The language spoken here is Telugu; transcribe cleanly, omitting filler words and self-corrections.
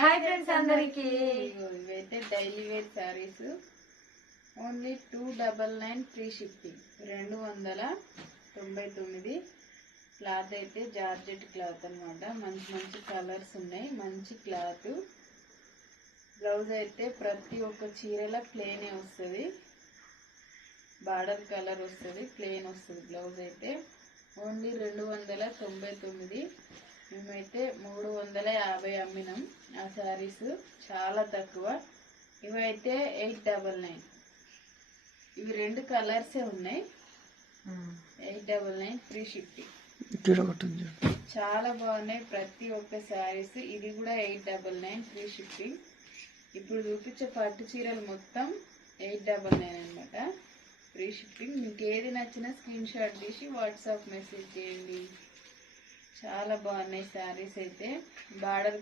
హాయ్ ఫ్రెండ్స్ అందరికి ఇవైతే daily wear sarees only 299 free shipping 299. Cloth అయితే జార్జెట్ క్లాత్ అన్నమాట. మంచి మంచి కలర్స్ ఉన్నాయి, మంచి క్లాత్. బ్లౌజ్ అయితే ప్రతి ఒక్క చీరల ప్లేనే వస్తుంది, బార్డర్ కలర్ వస్తుంది, ప్లేన్ వస్తుంది. బ్లౌజ్ అయితే ఓన్లీ 299. మేమైతే 350 అమ్మినాం ఆ శారీస్, చాలా తక్కువ. ఇవైతే 899. ఇవి రెండు కలర్సే ఉన్నాయి. 899 ఫ్రీ షిప్పింగ్. చాలా బాగున్నాయి ప్రతి ఒక్క శారీస్. ఇది కూడా 899 ఫ్రీ షిప్పింగ్. ఇప్పుడు చూపించే పట్టు చీరలు మొత్తం 899 అనమాట, ఫ్రీ షిప్పింగ్. మీకు ఏది నచ్చినా స్క్రీన్ షాట్ తీసి వాట్సాప్ మెసేజ్ చేయండి. చాలా బాగున్నాయి శారీస్ అయితే. బార్డర్